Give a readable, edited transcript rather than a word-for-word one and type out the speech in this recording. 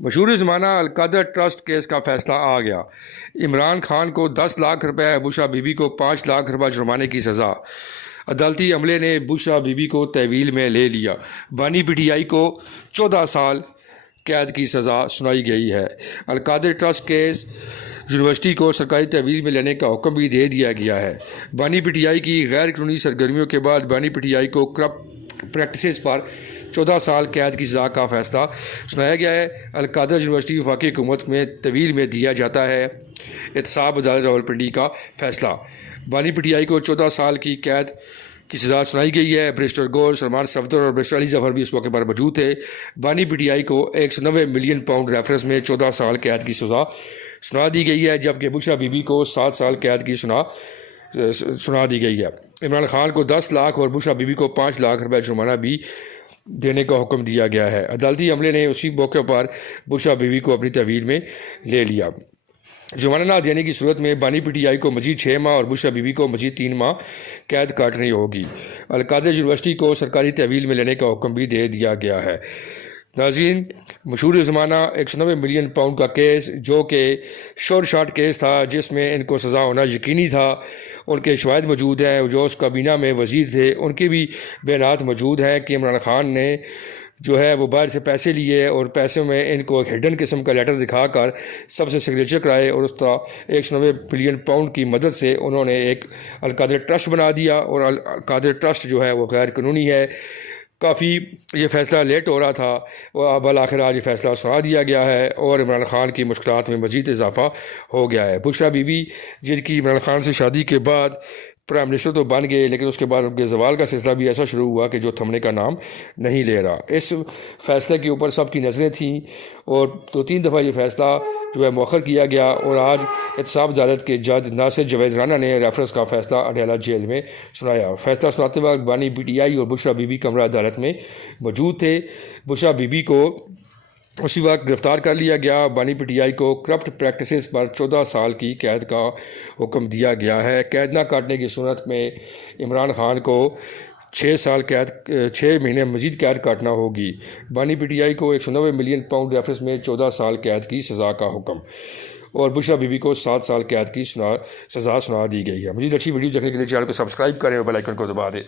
مشہور زمانہ القادر trust case کا فیصلہ آ گیا۔ عمران خان کو 10 لاکھ روپے، بشرا بی بی کو 5 لاکھ روپے جرمانے کی سزا۔ عدالتی عملے نے بشرا بی بی کو تحویل میں لے لیا۔ بانی پی ٹی آئی کو 14 سال قید کی سزا سنائی گئی ہے۔ القادر ٹرسٹ کیس یونیورسٹی کو سرکاری تحویل میں لینے کا حکم بھی دے دیا گیا ہے۔ بانی پی ٹی آئی کی غیر قانونی سرگرمیوں کے بعد بانی پی ٹی آئی کو کرپٹ پریکٹسز پر 14 سال قید کی سزا کا فیصلہ سنایا گیا ہے۔ القادر یونیورسٹی وفاقی حکومت میں تحویل میں دیا جاتا ہے۔ احتساب عدالت راولپنڈی کا فیصلہ۔ بانی پی ٹی آئی کو 14 سال کی قید کی سزا سنائی گئی ہے۔ بیرسٹر گور، سلمان صفدر اور بیرسٹر علی ظفر بھی اس موقع پر موجود تھے۔ بانی پی ٹی آئی کو 190 ملین پاؤنڈ ریفرنس میں 14 سال قید کی سزا سنا دی گئی ہے، جبکہ بشرا بی بی کو 7 سال قید کی سنا دی گئی ہے۔ عمران خان کو 10 لاکھ اور بشرا بی بی کو 5 لاکھ روپے جرمانہ بھی دینے کا حکم دیا گیا ہے۔ عدالتی عملے نے اسی موقع پر بشرا بی بی کو اپنی تحویل میں لے لیا۔ جرمانہ نہ دینے کی صورت میں بانی پی ٹی آئی کو مزید 6 ماہ اور بشرا بی بی کو مزید 3 ماہ قید کاٹنی ہوگی۔ القادر یونیورسٹی کو سرکاری تحویل میں لینے کا حکم بھی دے دیا گیا ہے۔ ناظرین، مشہور زمانہ 190 ملین پاؤنڈ کا کیس، جو کہ شور شاٹ کیس تھا، جس میں ان کو سزا ہونا یقینی تھا، ان کے شواہد موجود ہیں۔ جو اس کابینہ میں وزیر تھے، ان کے بھی بیانات موجود ہیں کہ عمران خان نے جو ہے وہ باہر سے پیسے لیے اور پیسوں میں ان کو ایک ہڈن قسم کا لیٹر دکھا کر سب سے سگنیچر کرائے، اور اس طرح 190 ملین پاؤنڈ کی مدد سے انہوں نے ایک القادر ٹرسٹ بنا دیا، اور القادر ٹرسٹ جو ہے وہ غیر قانونی ہے۔ کافی یہ فیصلہ لیٹ ہو رہا تھا، اور بالآخر آج یہ فیصلہ سنا دیا گیا ہے، اور عمران خان کی مشکلات میں مزید اضافہ ہو گیا ہے۔ بشرا بی بی، جن کی عمران خان سے شادی کے بعد پرائم منسٹر تو بن گئے، لیکن اس کے بعد ان کے زوال کا سلسلہ بھی ایسا شروع ہوا کہ جو تھمنے کا نام نہیں لے رہا۔ اس فیصلے کے اوپر سب کی نظریں تھیں، اور 2-3 دفعہ یہ فیصلہ جو ہے مؤخر کیا گیا، اور آج احتساب عدالت کے جج ناصر جاوید رانا نے ریفرنس کا فیصلہ اڈیالہ جیل میں سنایا۔ فیصلہ سناتے وقت بانی پی ٹی آئی اور بشرا بی بی کمرہ عدالت میں موجود تھے۔ بشرا بی بی کو اسی وقت گرفتار کر لیا گیا۔ بانی پی ٹی آئی کو کرپٹ پریکٹسز پر 14 سال کی قید کا حکم دیا گیا ہے۔ قید نہ کاٹنے کی صورت میں عمران خان کو 6 مہینے مزید قید کاٹنا ہوگی۔ بانی پی ٹی آئی کو 190 ملین پاؤنڈ ریفرنس میں 14 سال قید کی سزا کا حکم، اور بشرا بی بی کو 7 سال قید کی سزا سنا دی گئی ہے۔ مزید اچھی ویڈیو دیکھنے کے لیے چینل کو سبسکرائب کریں اور بیل آئیکن کو دبا دیں۔